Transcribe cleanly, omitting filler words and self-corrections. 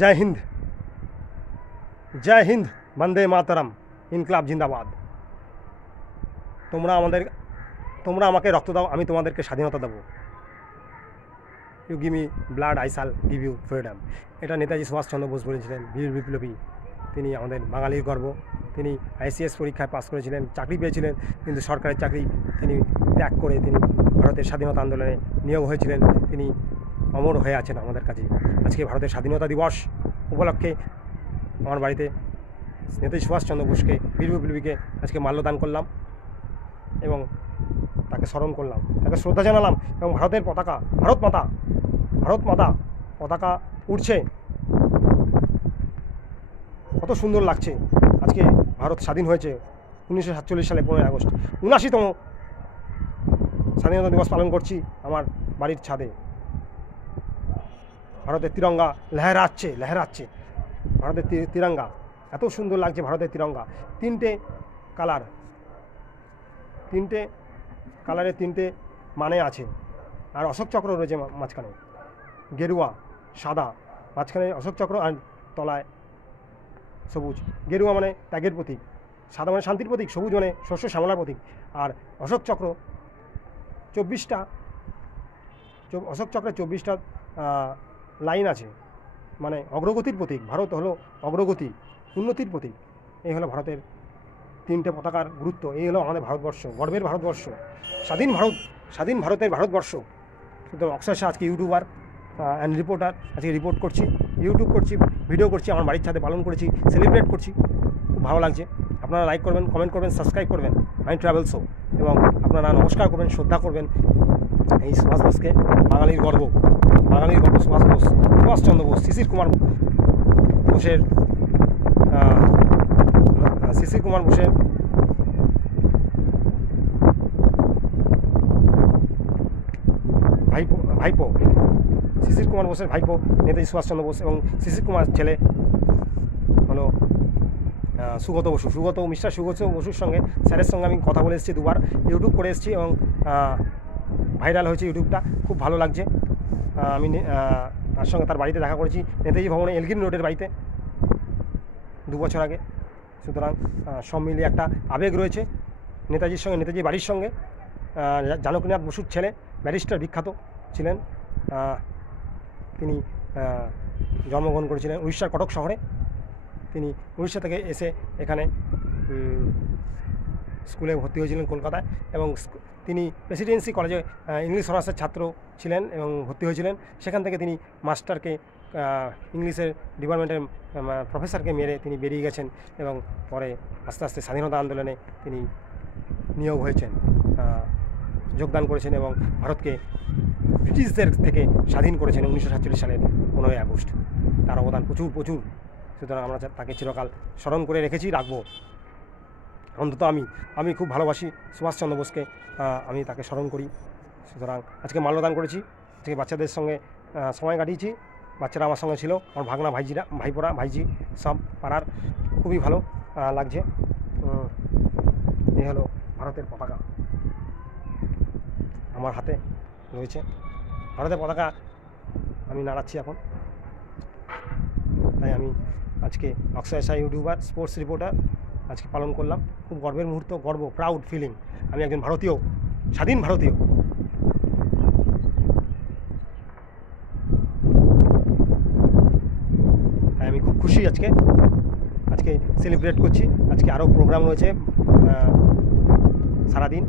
জয় হিন্দ, জয় হিন্দ, বন্দে মাতরম, ইনকলাব জিন্দাবাদ। তোমরা আমাকে রক্ত দাও, আমি তোমাদেরকে স্বাধীনতা দেবো। You give me blood, I shall give you freedom. এটা নেতাজি সুভাষচন্দ্র বোস বলেছিলেন, বীর বিপ্লবী। তিনি আমাদের বাঙালির গর্ব। তিনি আইসিএস পরীক্ষায় পাস করেছিলেন, চাকরি পেয়েছিলেন, কিন্তু সরকারের চাকরি তিনি ত্যাগ করে তিনি ভারতের স্বাধীনতা আন্দোলনে নিয়োগ হয়েছিলেন। তিনি অমর হয়ে আছেন আমাদের কাছে। আজকে ভারতের স্বাধীনতা দিবস উপলক্ষে আমার বাড়িতে নেতাজি সুভাষচন্দ্র বোসকে, বীর বিপ্লবীকে আজকে মাল্যদান করলাম এবং তাকে স্মরণ করলাম, তাকে শ্রদ্ধা জানালাম। এবং ভারতের পতাকা, ভারত মাতা পতাকা উড়ছে, কত সুন্দর লাগছে। আজকে ভারত স্বাধীন হয়েছে 1947 সালে 15ই আগস্ট। 79তম স্বাধীনতা দিবস পালন করছি আমার বাড়ির ছাদে। ভারতের তিরঙ্গা লহরাচ্ছে। ভারতের তিরঙ্গা এত সুন্দর লাগছে। ভারতের তিরঙ্গা তিনটে কালারের তিনটে মানে আছে। আর অশোক চক্র রয়েছে মাঝখানে, গেরুয়া সাদা, মাঝখানে অশোক চক্র আর তলায় সবুজ। গেরুয়া মানে ত্যাগের প্রতীক, সাদা মানে শান্তির প্রতীক, সবুজ মানে শস্য শ্যামলার প্রতীক। আর অশোক চক্র 24টা, অশোক চক্রে 24টা লাইন আছে, মানে অগ্রগতির প্রতীক। ভারত হলো অগ্রগতি, উন্নতির প্রতীক। এই হলো ভারতের তিনটে পতাকার গুরুত্ব। এই হলো আমাদের ভারতবর্ষ, গর্বের ভারতবর্ষ, স্বাধীন ভারতের ভারতবর্ষ। সুতরাং অক্ষয় শাহ আজকে ইউটিউবার অ্যান্ড রিপোর্টার, আজকে রিপোর্ট করছি, ইউটিউব করছি, ভিডিও করছি, আমার বাড়ির ছাদে পালন করেছি, সেলিব্রেট করছি। খুব ভালো লাগছে। আপনারা লাইক করবেন, কমেন্ট করবেন, সাবস্ক্রাইব করবেন মাই ট্রাভেল শো, এবং আপনারা নমস্কার করবেন, শ্রদ্ধা করবেন এই সুভাষ বোসকে, বাঙালির গর্ব সুভাষচন্দ্র বোস, শিশির কুমার বোসের ভাইপো শিশির কুমার বোসের ভাইপো নেতাজি সুভাষচন্দ্র বোস, এবং শিশির কুমার ছেলে হলো মিস্টার সুগত বসুর সঙ্গে, স্যারের সঙ্গে আমি কথা বলে এসেছি, দুবার ইউটিউব করে এসেছি এবং ভাইরাল হয়েছে ইউটিউবটা। খুব ভালো লাগছে। আমি তার সঙ্গে তার বাড়িতে দেখা করেছি, নেতাজি ভবনে, এলগিন রোডের বাড়িতে 2 বছর আগে। সুতরাং সব মিলিয়ে একটা আবেগ রয়েছে নেতাজির সঙ্গে, নেতাজির বাড়ির সঙ্গে। জানকীনাথ বসুর ছেলে, ব্যারিস্টার, বিখ্যাত ছিলেন। তিনি জন্মগ্রহণ করেছিলেন উড়িষ্যার কটক শহরে। তিনি উড়িষ্যা থেকে এসে এখানে স্কুলে ভর্তি হয়েছিলেন কলকাতায়, এবং তিনি প্রেসিডেন্সি কলেজে ইংলিশ অনার্সের ছাত্র ছিলেন এবং ভর্তি হয়েছিলেন। সেখান থেকে তিনি মাস্টারকে, ইংলিশের ডিপার্টমেন্টের প্রফেসরকে মেরে তিনি বেরিয়ে গেছেন, এবং পরে আস্তে আস্তে স্বাধীনতা আন্দোলনে তিনি নিয়োগ হয়েছেন, যোগদান করেছেন এবং ভারতকে ব্রিটিশদের থেকে স্বাধীন করেছেন 1947 সালের 15ই আগস্ট। তার অবদান প্রচুর। সুতরাং আমরা তাকে চিরকাল স্মরণ করে রেখেছি, রাখবো। অন্তত আমি খুব ভালোবাসি সুভাষচন্দ্র বোসকে, আমি তাকে স্মরণ করি। সুতরাং আজকে মাল্যদান করেছি, আজকে বাচ্চাদের সঙ্গে সময় কাটিয়েছি। বাচ্চারা আমার সঙ্গে ছিল, আমার ভাগনা, ভাইপোরা, ভাইজি সব পাড়ার। খুবই ভালো লাগছে। এই হলো ভারতের পতাকা, আমার হাতে রয়েছে ভারতের পতাকা, আমি নাড়াচ্ছি এখন। তাই আমি আজকে অক্ষয় শাহ ইউটিউবার, স্পোর্টস রিপোর্টার আজকে পালন করলাম। খুব গর্বের মুহূর্ত, প্রাউড ফিলিং। আমি একজন ভারতীয়, স্বাধীন ভারতীয়। তাই আমি খুব খুশি আজকে সেলিব্রেট করছি। আজকে আরও প্রোগ্রাম রয়েছে সারাদিন।